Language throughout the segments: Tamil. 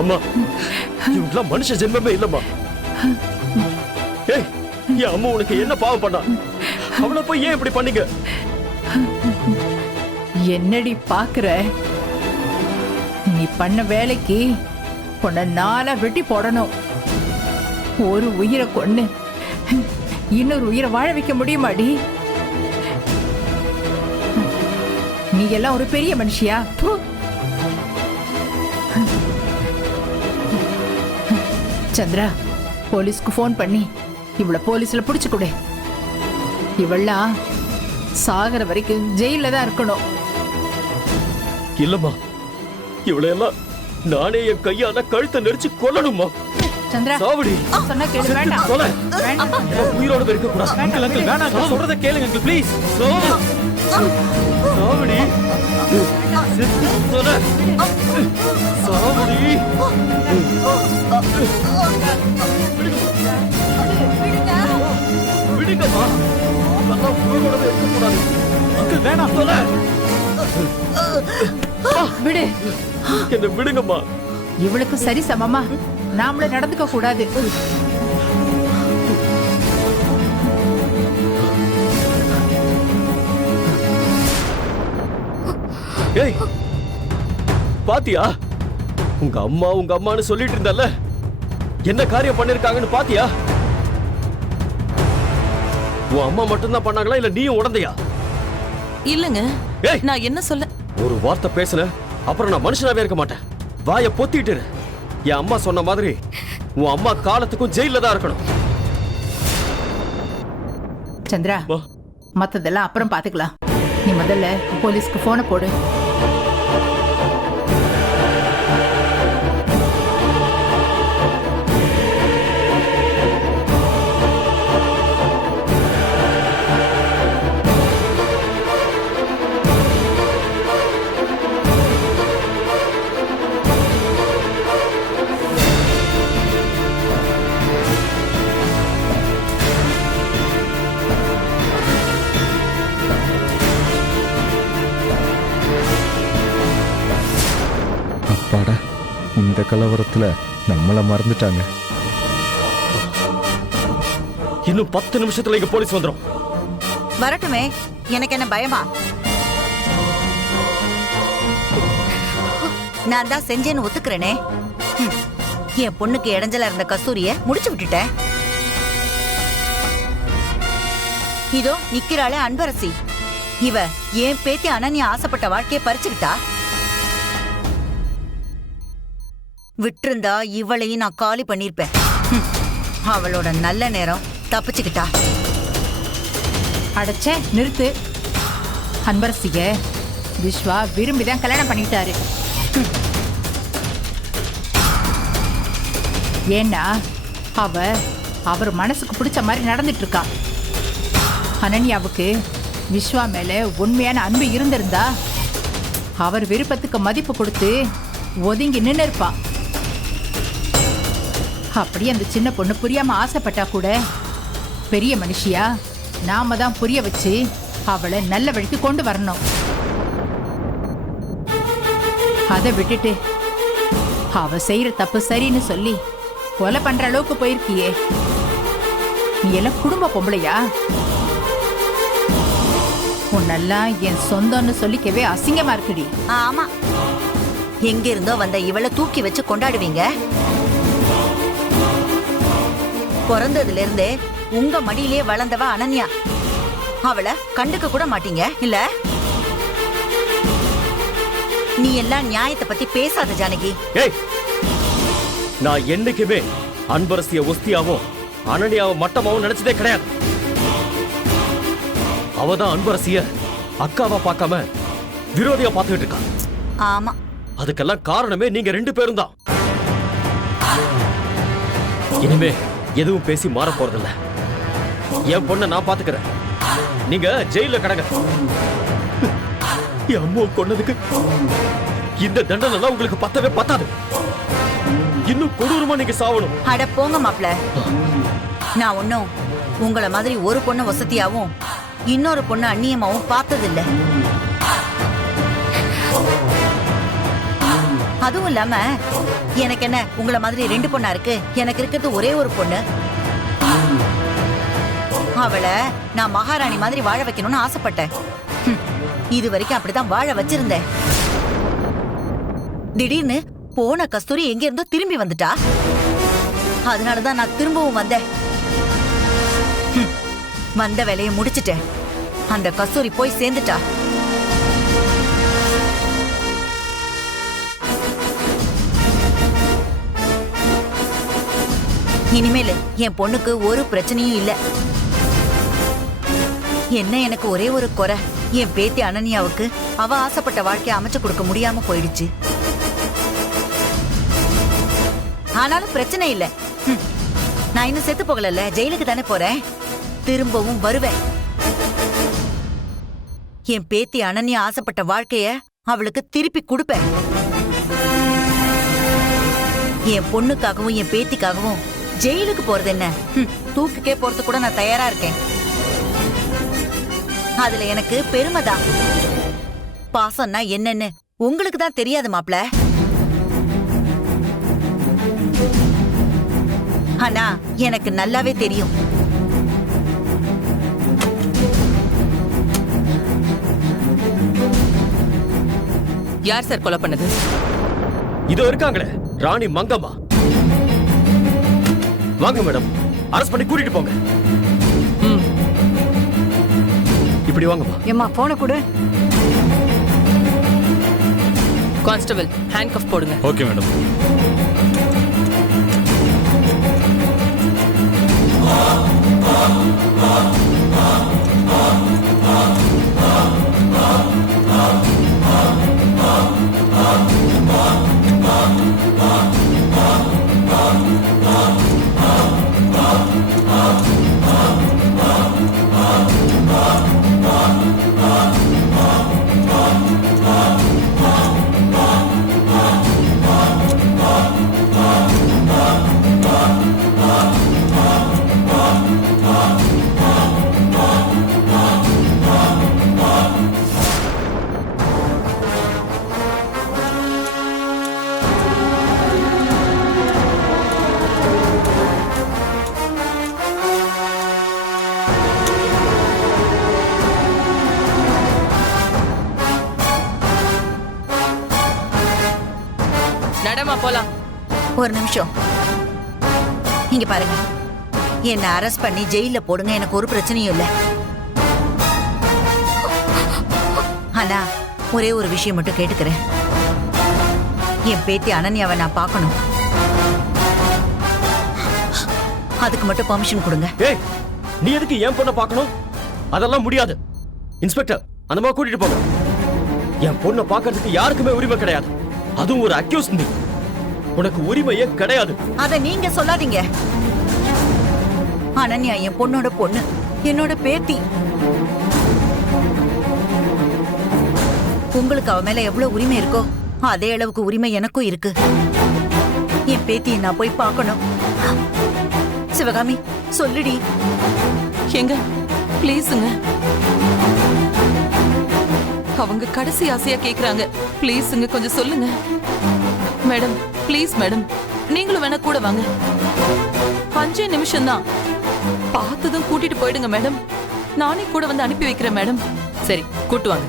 அம்மா, இவங்கெல்லாம் மனுஷ ஜென்மமே இல்லம்மா. ஏய், என் அம்மா உனக்கு என்ன பாவம் பண்ணா? அவளை போய் ஏன் இப்படி பண்ணீங்க? என்னடி பாக்குற? நீ பண்ண வேலைக்கு உன்னை நாளா வெட்டி போடணும். ஒரு உயிரை கொன்னு இன்னொரு உயிரை வாழ வைக்க முடியுமாடி? நீ எல்லாம் ஒரு பெரிய மனுஷியா? சந்திரா, போலீஸ்க்கு போன் பண்ணி இவள போலீஸ்ல புடிச்சு கொடு. இவெல்லாம் சாகர வரைக்கும் ஜெயில தான் இருக்கணும். இல்லம்மா, இவளையெல்லாம் நானே என் கையால கழுத்தை நெரிச்சு கொல்லணுமா? சந்திரா, சாவடி. சொன்னா கேளு. வேண்டாம், கொலை. வேண்டாம். உயிரோட இருக்க கூடாது. அங்கிள் அங்கிள் வேணாம், சொல்றத கேளுங்க அங்கிள் ப்ளீஸ். சாவடி. செத்து தொலை. சாவடி. விடுங்கம்மா, அதெல்லாம் உயிரோட இருக்க கூடாது. அங்கிள் வேணாம். தொலை. விடு. என்ன விடுங்கம்மா. இவளுக்கு சரி சமமா நாமளே நடந்துக்க கூடாது. ஏய், பாத்தியா? உங்க அம்மான்னு சொல்லிட்டு இருந்தல்ல, என்ன காரியம் பண்ணிருக்காங்கன்னு பாத்தியா? உன் அம்மா மட்டும்தான் பண்ணாங்களா இல்ல நீயும் உடந்தையா? இல்லங்க, ஏய், நான் என்ன சொல்ல? ஒரு வார்த்தை பேசுன அப்புறம் நான் மனுஷனாவே இருக்க மாட்டேன். வாயை பொத்திட்டு இரு. என் அம்மா சொன்ன மாதிரி உன் அம்மா காலத்துக்கும் ஜெயில தான் இருக்கணும். சந்திரா, மத்ததெல்லாம் அப்புறம் பாத்துக்கலாம். நீ முதல்ல போலீஸ்க்கு போனை போடு. அப்பாடா, இந்த கலவரத்துல நம்மள மறந்துட்டாங்க. இன்னும் 10 நிமிஷத்துல இங்க போலீஸ் வந்துரும். வரட்டுமே, எனக்கு என்ன பயமா? நான் தான் செஞ்சேன்னு ஒத்துக்கிறேனே. என் பொண்ணுக்கு இடைஞ்சலா இருந்த கஸ்தூரிய முடிச்சு விட்டுட்டேன். இதோ நிக்கிறாளே அன்பரசி, இவ என் பேத்தி அனன்யா ஆசைப்பட்ட வாழ்க்கையை பறிச்சுக்கிட்டா. விட்டிருந்தா இவளையும் நான் காலி பண்ணிருப்பேன். அவளோட நல்ல நேரம் தப்பிச்சுக்கிட்டா. அடைச்ச நிறுத்து. அன்பரசிய விஸ்வா விரும்பிதான் கல்யாணம் பண்ணிட்டாரு. ஏன்னா அவர் மனசுக்கு பிடிச்ச மாதிரி நடந்துட்டு இருக்கா. அனன்யாவுக்கு விஸ்வா மேல உண்மையான அன்பு இருந்திருந்தா அவர் விருப்பத்துக்கு மதிப்பு கொடுத்து ஒதுங்கி நின்று இருப்பா. அப்படி அந்த சின்ன பொண்ணு புரியாம ஆசைப்பட்டா கூட பெரிய மனுஷியா நாம தான் புரிய வச்சு அவளை நல்ல வழிக்கு கொண்டு வரணும். அதை விட்டுட்டு அவ செய்யற தப்பு சரின்னு சொல்லி கொலை பண்ற அளவுக்கு போயிருக்கியே. நீ எல்லாம் குடும்ப பொம்பளையா? உன்னெல்லாம் என் சொந்தம்னு சொல்லிக்கவே அசிங்கமா இருக்குடி. ஆமா, எங்க இருந்தோ வந்த இவளை தூக்கி வச்சு கொண்டாடுவீங்க. பிறந்ததுல இருந்தே உங்க மடியிலே வளர்ந்தவ அனன்யா. அவளை கண்டுக்க கூட மாட்டீங்க இல்ல? நீ எல்லாம் நியாயத்தை பத்தி பேசாத ஜானகி. ஏய், நான் என்னைக்குமே அன்பரசிய ஒஸ்தியாவும் அனன்யாவை மட்டமாவும் நினைச்சதே கிடையாது. அவதான் அன்பரசிய அக்காவா பார்க்காம விரோதியா பார்த்துக்கிட்டு இருக்கா. ஆமா, அதுக்கெல்லாம் காரணமே நீங்க 2 பேரும் தான். இனிமே எதுவும் பேசி மாற போறதில்ல. என் பொண்ணை நான் பாத்துக்கிறேன். நீங்க ஜெயில கடங்க. என் அம்மா கொன்னதுக்கு இந்த தண்டனை எல்லாம் உங்களுக்கு பத்தவே பத்தாது. இன்னும் கொடூரமா நீங்க சாவணும். அட போங்க மாப்ள. நான் ஒன்னும் உங்கள மாதிரி ஒரு பொண்ணு வசதியாவும் இன்னொரு பொண்ணு அந்நியமாவும் பார்த்ததில்ல. அதுவும் இல்லாம எனக்கு என்ன உங்கள மாதிரி 2 பொண்ணா இருக்கு? எனக்கு இருக்கிறது ஒரே ஒரு பொண்ணு. அவளை நான் மகாராணி மாதிரி வாழ வைக்கணும்னு ஆசைப்பட்டேன். இது வரைக்கும் அப்படிதான் வாழ வச்சிருந்தேன். திடீர்னு போன கஸ்தூரி எங்க இருந்தோ திரும்பி வந்துட்டா. அதனாலதான் நான் திரும்பவும் வந்தேன். வந்த வேலையை முடிச்சிட்டேன். அந்த கஸ்தூரி போய் சேர்ந்துட்டா. இனிமேல் என் பொண்ணுக்கு ஒரு பிரச்சனையும் இல்ல. என்ன எனக்கு ஒரே ஒரு குறை, என் பேத்தி அனன்யாவுக்கு அவ ஆசைப்பட்ட வாழ்க்கையை அமைச்சு கொடுக்க முடியாம போயிடுச்சு. ஆனாலும் பிரச்சனை இல்ல. நான் இன்னும் செத்து போகல, ஜெயிலுக்கு தானே போறேன். திரும்பவும் வருவேன். என் பேத்தி அனன்யா ஆசைப்பட்ட வாழ்க்கைய அவளுக்கு திருப்பி கொடுப்பேன். என் பொண்ணுக்காகவும் என் பேத்திக்காகவும் ஜெயிலுக்கு போறது என்ன, தூக்குக்கே போறது கூட நான் தயாரா இருக்கேன். அதுல எனக்கு பெருமைதான். பாசம்னா என்னன்னு உங்களுக்கு தான் தெரியாது மாப்ள. ஆனா எனக்கு நல்லாவே தெரியும். யார் சார் கொலை பண்ணது? இதோ இருக்காங்களே ராணி மங்கம்மா. வாங்க மேடம், அரெஸ்ட் பண்ணி கூட்டிட்டு போங்க. இப்படி வாங்கம்மா. ஏம்மா போன கொடு. கான்ஸ்டபிள் ஹேண்ட்கஃப் போடுங்க. Okay madam. நடமா போலாம். ஒரு நிமிஷம் இங்க பாருங்க. என்ன அரெஸ்ட் பண்ணி ஜெயில போடுங்க, எனக்கு ஒரு பிரச்சனையும் இல்ல. ஆனா ஒரே ஒரு விஷயம் மட்டும் கேட்டுக்கிறேன். என் பேத்தி அனன்யாவை நான் பார்க்கணும். அதுக்கு மட்டும் பெர்மிஷன் கொடுங்க. ஏய், நீ எதுக்கு என் பொண்ணை பார்க்கணும்? அதெல்லாம் முடியாது. இன்ஸ்பெக்டர், அந்த மாதிரி கூட்டிட்டு போங்க. என் பொண்ணை பார்க்கறதுக்கு யாருக்குமே உரிமை கிடையாது. அதுவும் ஒரு அக்யூஸ். நீ உனக்கு உரிமையே கிடையாது. அத நீங்க சொல்லாதீங்க. அனன்யா என் பொண்ணோட பொண்ணு, என்னோட பேத்தி. உங்களுக்கு அவ மேல எவ்வளவு உரிமை இருக்கோ அதே அளவுக்கு உரிமை எனக்கும் இருக்கு. என் பேத்தியை நான் போய் பார்க்கணும். சிவகாமி சொல்லுடி. எங்க ப்ளீஸுங்க, அவங்க கடைசி ஆசையா கேக்குறாங்க. ப்ளீஸுங்க கொஞ்சம் சொல்லுங்க மேடம். ப்ளீஸ் மேடம், நீங்களும் வேணா கூட வாங்க. 5 நிமிஷம் தான், பார்த்ததும் கூட்டிட்டு போயிடுங்க மேடம். நானே கூட வந்து அனுப்பி வைக்கிறேன் மேடம். சரி, கூட்டு வாங்க.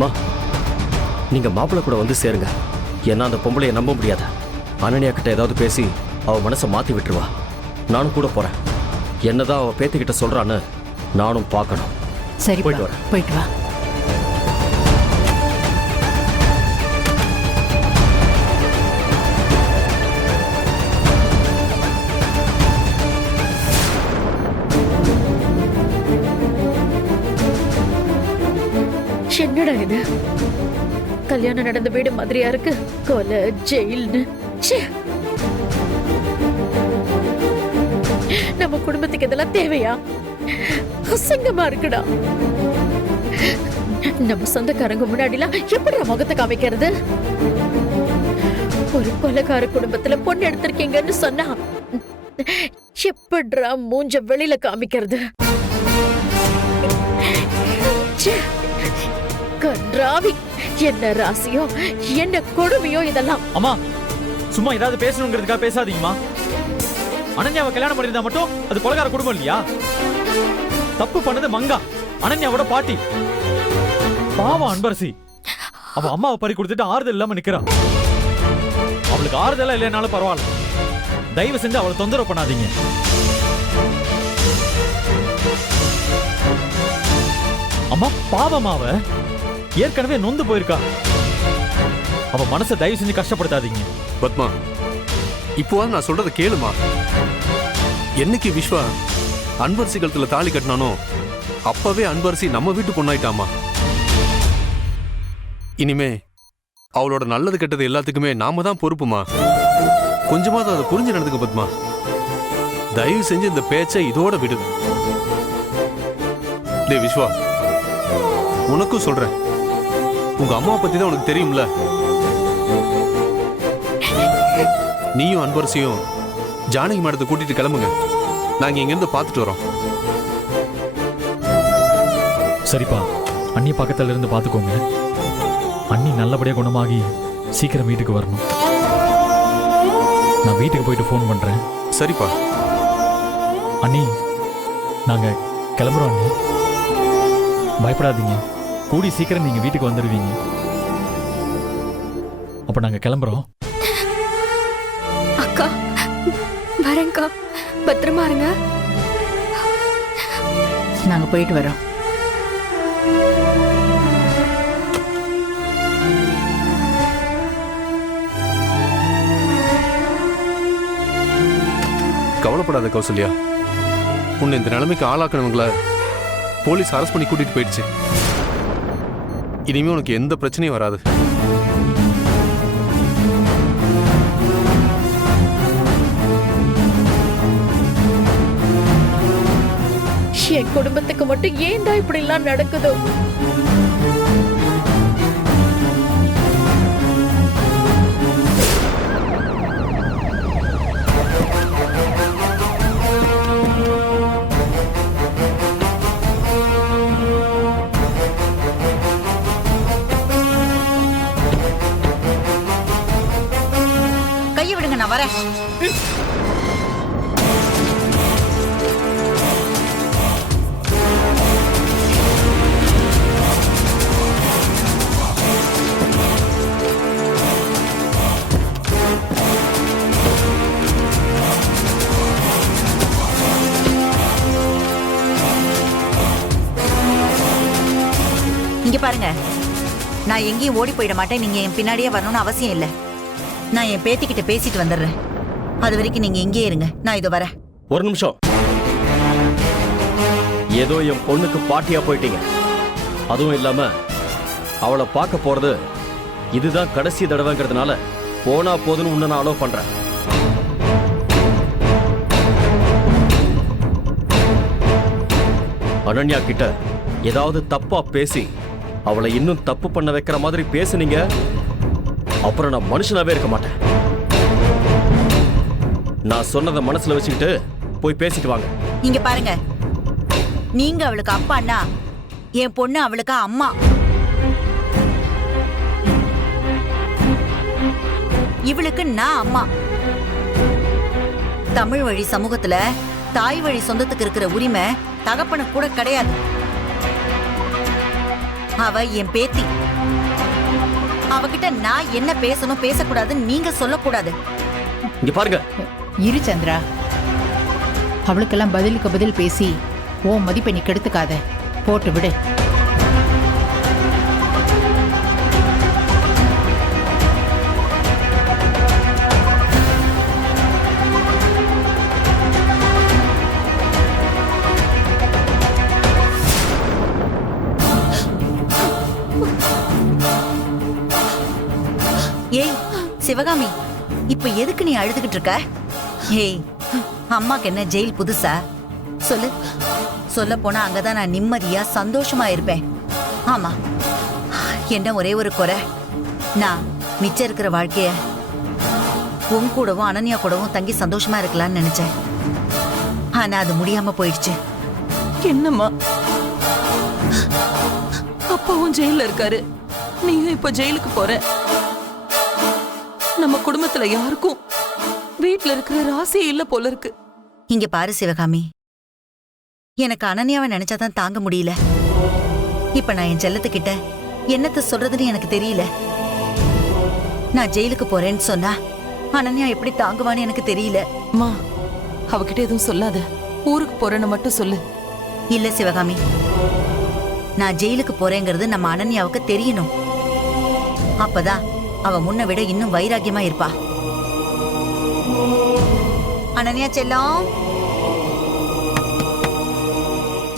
மா, நீங்க மாப்பிள்ளை கூட வந்து சேருங்க. ஏன்னா அந்த பொம்பளையை நம்ப முடியாது. அனன்யா கிட்ட ஏதாவது பேசி அவ மனசை மாத்தி விட்டுருவா. நானும் கூட போறேன். என்னதான் அவ பேத்திக்கிட்ட சொல்றான்னு நானும் பார்க்கணும். சரி, போயிட்டு வரேன். போயிட்டு வா. இது கல்யாணம் நடந்த வீடு மாதிரியா இருக்கு, கொலை ஜெயில்னு. ச்சே. நம்ம குடும்பத்துக்கு இதெல்லாம் தேவையா? அசிங்கமா இருக்குடா. நம்ம சொந்தக்காரங்க முன்னாடிலாம் எப்படி முகத்தை காமிக்கிறது? ஒரு கொலைக்கார குடும்பத்துல பொண்ணு எடுத்திருக்கீங்கன்னு சொன்னா எப்படிடா மூஞ்ச வெளியில காமிக்கிறது? ச்சே. கன்றாவி, என்ன ராசியோ என்ன கொடுமையோ இதெல்லாம். அம்மா சும்மா ஏதாவது பேசணுங்கிறதுக்காக பேசாதீங்கம்மா. அனன்யாவை கல்யாணம் பண்ணிருந்தா மட்டும் அது கொலைகார குடும்பம் இல்லையா? தப்பு பண்ணது மங்கா, அனன்யாவோட பாட்டி. பாவம் அன்பரசி, அவ அம்மாவை பறி கொடுத்துட்டு ஆறுதல் இல்லாம நிக்கிறா. அவளுக்கு ஆறுதலா இல்லைனாலும் பரவாயில்ல, தயவு செஞ்சு அவளை தொந்தரவு பண்ணாதீங்க. அம்மா பாவமாவ ஏற்கனவே நொந்து போயிருக்கா. அவ மனசை தயவு செஞ்சு கஷ்டப்படுத்தாதீங்க. பத்மா, இப்போவாது நான் சொல்றத கேளுமா. என்னைக்கு விஸ்வா அன்பரசி கழுத்துல தாலி கட்டினானோ அப்பவே அன்பரசி நம்ம வீட்டு பொண்ணாயிட்டாமா. இனிமே அவளோட நல்லது கெட்டது எல்லாத்துக்குமே நாம தான் பொறுப்புமா. கொஞ்சமாவது அதை புரிஞ்சு நடந்துக்க பத்மா. தயவு செஞ்சு இந்த பேச்சை இதோட விடு. டே விஸ்வா, உனக்கும் சொல்றேன், உங்க அம்மாவை பத்தி தான் உனக்கு தெரியும்ல. நீயும் அன்பரசியும் ஜானகி மேடத்தை கூட்டிட்டு கிளம்புங்க. நாங்க இங்க இருந்து பாத்துட்டு வரோம். சரிப்பா, அண்ணி பக்கத்துல இருந்து பாத்துக்கோங்க. அண்ணி நல்லபடியா குணமாகி சீக்கிரம் வீட்டுக்கு வரணும். நான் வீட்டுக்கு போயிட்டு ஃபோன் பண்றேன். சரிப்பா. அண்ணி, நாங்க கிளம்புறோம் அண்ணி. பயப்படாதீங்க, கூடி சீக்கிரம் நீங்க வீட்டுக்கு வந்துடுவீங்க. அப்ப நாங்க கிளம்புறோம். அக்கா வரேன்க்கா, பத்திரமா இருங்க. நாங்க போயிட்டு வரோம். கவலைப்படாத கௌசல்யா, உன்னை இந்த நிலைமைக்கு ஆளாக்கணவங்கள போலீஸ் அரெஸ்ட் பண்ணி கூட்டிட்டு போயிடுச்சு. இனிமே உனக்கு எந்த பிரச்சனையும் வராது. என் குடும்பத்துக்கு மட்டும் ஏன்டா இப்படி எல்லாம் நடக்குதோ? கையை விடுங்க, நான் வரேன். இங்க பாருங்க, நான் எங்கேயும் ஓடி போயிட மாட்டேன். நீங்க என் பின்னாடியே வரணும்னு அவசியம் இல்லை. நான் என் பேத்திக்கிட்ட பேசிட்டு வந்துடுறேன். அது வரைக்கும் நீங்க எங்கேயே இருங்க, நான் இதோ வரேன். ஒரு நிமிஷம். ஏதோ என் பொண்ணுக்கு பாட்டியா போயிட்டீங்க. அதுவும் இல்லாம அவளை பார்க்க போறது இதுதான் கடைசி தடவைங்கிறதுனால போனா போதுன்னு உன்னை நான் அலோவ் பண்றேன். அனன்யா கிட்ட ஏதாவது தப்பா பேசி அவளை இன்னும் தப்பு பண்ண வைக்கிற மாதிரி பேசுனீங்க, அப்புறம் நான் மனுஷனாவே இருக்க மாட்டேன். நான் சொன்னதை மனசுல வச்சுக்கிட்டு போய் பேசிட்டு வாங்க. இங்க பாருங்க, நீங்க அவளுக்கு அப்பான்னா என் பொண்ணு அவளுக்கு அம்மா. இவளுக்கு நான் அம்மா. தமிழ் வழி சமூகத்துல தாய் வழி சொந்தத்துக்கு இருக்கிற உரிமை தகப்பனுக்கு கூட கிடையாது. அவ என் பேத்தி. அவகிட்ட நான் என்ன பேசணும் பேசக்கூடாதுன்னு நீங்க சொல்லக்கூடாது. இங்க பாருங்க. இரு சந்திரா, அவளுக்கெல்லாம் பதிலுக்கு பதில் பேசி ஓ மதிப்பை நீ கெடுத்துக்காத. போட்டு விடு. ஏய் சிவகாமி, இப்ப எதுக்கு நீ அழுதுகிட்டு இருக்க? ஏய், அம்மாக்கு என்ன ஜெயில் புதுசா? சொல்லு. சொல்ல போனா அங்கதான் நான் நிம்மதியா சந்தோஷமா இருப்பேன். ஆமா, என்ன ஒரே ஒரு குறை, நான் மிச்சம் இருக்கிற வாழ்க்கைய உன் கூடவும் அனன்யா கூடவும் தங்கி சந்தோஷமா இருக்கலாம்னு நினைச்சேன். ஆனா அது முடியாம போயிடுச்சு. என்னம்மா, அப்பாவும் ஜெயில இருக்காரு, நீயும் இப்ப ஜெயிலுக்கு போற. நம்ம குடும்பத்துல யாருக்கும் வீட்ல இருக்கிற ராசியே இல்ல போல இருக்கு. இங்க பாரு சிவகாமி, எனக்கு அனன்யாவை நினைச்சாதான் தாங்க முடியல. இப்ப நான் என் செல்லத்துக்கிட்ட என்னத்த சொல்றதுன்னு எனக்கு தெரியல. நான் ஜெயிலுக்கு போறேன்னு சொன்னா அனன்யா எப்படி தாங்குவான்னு எனக்கு தெரியல. அம்மா, அவகிட்ட எதுவும் சொல்லாத. ஊருக்கு போறேன்னு மட்டும் சொல்லு. இல்ல சிவகாமி, நான் ஜெயிலுக்கு போறேங்கிறது நம்ம அனன்யாவுக்கு தெரியணும். அப்பதான் அவ முன்ன விட இன்னும் வைராக்கியமா இருப்பா. அனன்யா செல்லம்,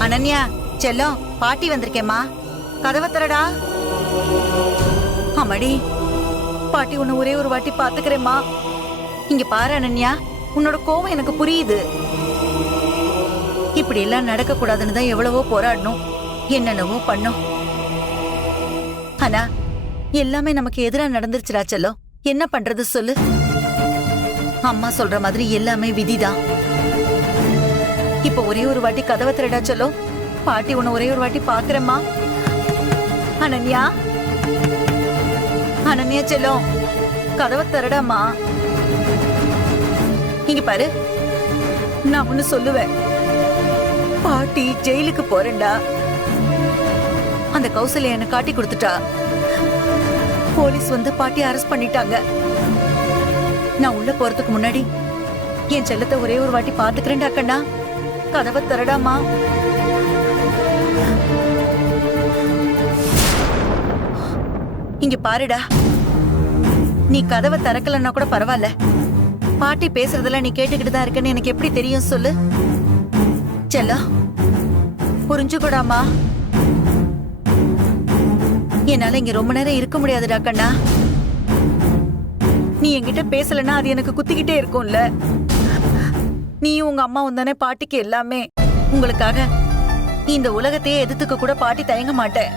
அனன்யா செல்லம், பாட்டி வந்திருக்கேம்மா, கதவை திறடா. அம்மாடி, பாட்டி உன்னை ஒரே ஒரு வாட்டி பாத்துக்கிறேம்மா. இங்க பாரு அனன்யா, உன்னோட கோவம் எனக்கு புரியுது. இப்படி எல்லாம் நடக்க கூடாதுன்னு தான் எவ்வளவோ போராடணும், என்னென்னவோ பண்ணோம். ஆனா எல்லாமே நமக்கு எதிரா நடந்துருச்சுடா செல்லம். என்ன பண்றது சொல்லு? அம்மா சொல்ற மாதிரி எல்லாமே விதிதான். இப்ப ஒரே ஒரு வாட்டி கதவை திறடா செல்லம். பாட்டி உன்னை ஒரே ஒரு வாட்டி பாக்குறேம்மா. அனன்யா, அனன்யா செல்லம், கதவை திறடாமா. இங்க பாரு, நான் ஒண்ணு சொல்லுவேன். பாட்டி ஜெயிலுக்கு போறேன்டா. அந்த கௌசல்யா என்ன காட்டி கொடுத்துட்டா. போலீஸ் வந்து பாட்டி அரெஸ்ட் பண்ணிட்டாங்க. நான் உள்ள போறதுக்கு முன்னாடி என் செல்லத்தை ஒரே ஒரு வாட்டி பாத்துக்கிறேன்டா கண்ணா. கதவை திறடாமா. இங்க பாருடா, நீ கதவை திறக்கலன்னா கூட பரவாயில்ல, பாட்டி பேசுறதெல்லாம் நீ கேட்டுக்கிட்டு தான் இருக்கன்னு எனக்கு எப்படி தெரியும் சொல்லு? செல்லம், புரிஞ்சுக்கூடாமா. என்னால இங்க ரொம்ப நேரம் இருக்க முடியாதுடா கண்ணா. நீ என்கிட்ட பேசலன்னா அது எனக்கு குத்திக்கிட்டே இருக்கும்ல. நீயும் உங்க அம்மாவும் தானே பாட்டிக்கு எல்லாமே. உங்களுக்காக இந்த உலகத்தையே எதிர்த்துக்க கூட பாட்டி தயங்க மாட்டேன்.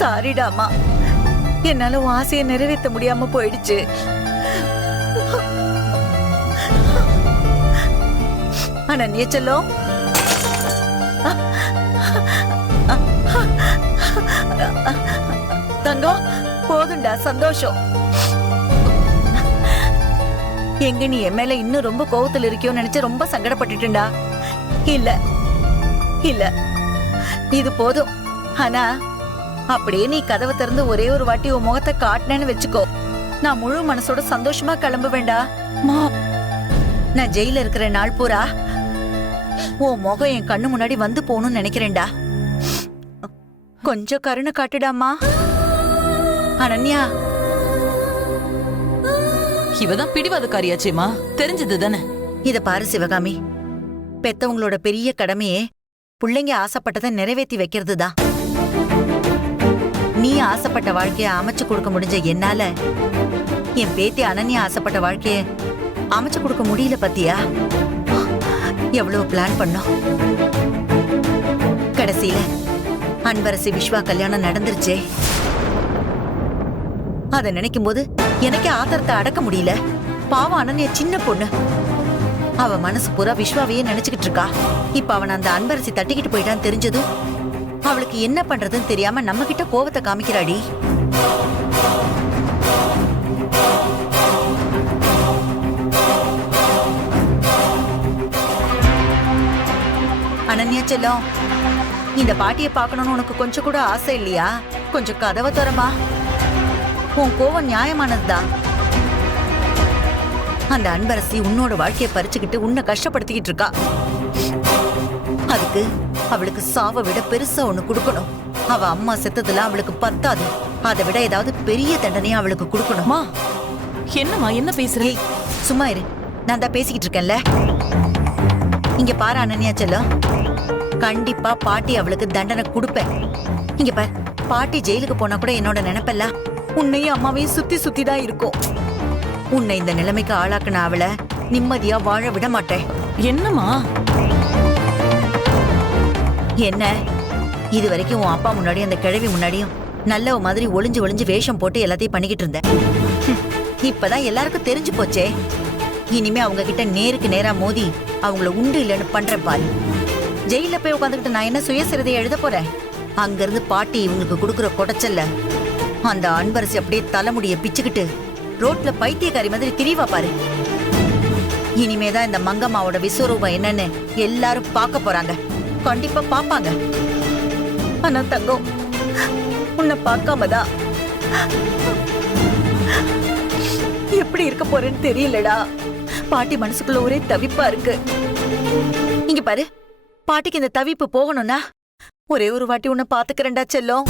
சாரிடா அம்மா, என்னால உன் ஆசையை நிறைவேற்ற முடியாம போயிடுச்சு. அனன்யா செல்லம், தங்கம், போதுண்டா சந்தோஷம். எங்க நீ என் மேல இன்னும் ரொம்ப கோவத்துல இருக்கியோன்னு நினைச்சு ரொம்ப சங்கடப்பட்டுட்டா. இல்ல இல்ல, இது போதும். ஆனா அப்படியே நீ கதவை திறந்து ஒரே ஒரு வாட்டி உன் முகத்தை காட்டினேன்னு வச்சுக்கோ, நான் முழு மனசோட சந்தோஷமா கிளம்ப வேண்டா. நான் ஜெயில இருக்கிற நாள் பூரா உன் முகம் என் கண்ணு முன்னாடி வந்து போகணும்னு நினைக்கிறேன்டா. கொஞ்சம் கருணை காட்டுடாமா. அனன்யா, இவதான் பிடிவாதக்காரியாச்சேமா, தெரிஞ்சது தானே. இத பாரு சிவகாமி, பெத்தவங்களோட பெரிய கடமையே பிள்ளைங்க ஆசைப்பட்டதை நிறைவேற்றி வைக்கிறது தான். நீ ஆசைப்பட்ட வாழ்க்கைய அமைச்சு கொடுக்க முடிஞ்ச என்னால என் பேத்தி அனன்யா ஆசைப்பட்ட வாழ்க்கைய அமைச்சு கொடுக்க முடியல பத்தியா? எவ்வளவு பிளான் பண்ணோம். கடைசியில அன்பரசி விஸ்வா கல்யாணம் நடந்துருச்சே. அத நினைக்கும் போது எனக்கே ஆத்திரத்தை அடக்க முடியல. பாவம் அனன்யா சின்ன பொண்ணு, அவ மனசு பூரா விஸ்வாவையே நினைச்சுக்கிட்டு இருக்கா. இப்ப அவன் அந்த அன்பரசி தட்டிக்கிட்டு போயிட்டான்னு தெரிஞ்சதும் அவளுக்கு என்ன பண்றதுன்னு தெரியாம நம்ம கிட்ட கோவத்தை காமிக்கிறாடி. அனன்யா செல்லம், இந்த பாட்டியை பார்க்கணும்னு உனக்கு கொஞ்சம் கூட ஆசை இல்லையா? கொஞ்சம் கதவை திறமா. உன் கோவம் நியாயமானதுதான். அந்த அன்பரசி உன்னோட வாழ்க்கையை பறிச்சுக்கிட்டு உன்னை கஷ்டப்படுத்திக்கிட்டு இருக்கா. அதுக்கு அவளுக்கு சாவை விட பெருசா ஒண்ணு கொடுக்கணும். அவ அம்மா செத்ததுல அவளுக்கு பத்தாது, அதை விட ஏதாவது பெரிய தண்டனையா அவளுக்கு கொடுக்கணுமா? என்னம்மா என்ன பேசுற? சும்மா இரு, நான் தான் பேசிக்கிட்டு இருக்கேன்ல. இங்க பாரு அனன்யா செல்லம், கண்டிப்பா பாட்டி அவளுக்கு தண்டனை கொடுப்பேன். இங்க பாரு, பாட்டி ஜெயிலுக்கு போனா கூட என்னோட நினைப்பெல்லாம் உன்னையும் அம்மாவையும் சுத்தி சுத்தி தான் இருக்கும். உன்னை இந்த நிலைமைக்கு ஆளாக்குன அவளை நிம்மதியா வாழ விட மாட்டேன். என்னம்மா? என்ன இது வரைக்கும் உன் அப்பா முன்னாடியும் அந்த கிழவி முன்னாடியும் நல்ல மாதிரி ஒளிஞ்சு ஒளிஞ்சு வேஷம் போட்டு எல்லாத்தையும் பண்ணிக்கிட்டு இருந்த. இப்பதான் எல்லாருக்கும் தெரிஞ்சு போச்சே. இனிமே அவங்க கிட்ட நேருக்கு நேரா மோதி அவங்கள உண்டு இல்லைன்னு பண்றேன் பாரு. ஜெயில போய் உட்காந்துக்கிட்டு நான் என்ன சுயசரிதையை எழுத போறேன்? அங்கிருந்து பாட்டி இவங்களுக்கு கொடுக்குற கொடைச்சல்ல அந்த அன்பரசி அப்படியே தலைமுடிய பிச்சுக்கிட்டு ரோட்ல பைத்தியக்காரி மாதிரி திரிவா பாரு. இனிமேதான் இந்த மங்கம்மாவோட விஸ்வரூபம் என்னன்னு எல்லாரும் பார்க்க போறாங்க. கண்டிப்பா பாப்பாங்க. ஆனா தங்கம், உன்னை பார்க்காமதான் எப்படி இருக்க போறேன்னு தெரியலடா. பாட்டி மனசுக்குள்ள ஒரே தவிப்பா இருக்கு. இங்க பாரு, பாட்டிக்கு இந்த தவிப்பு போகணும்னா ஒரே ஒரு வாட்டி உன்னை பாத்துக்கிறேன்டா செல்லம்.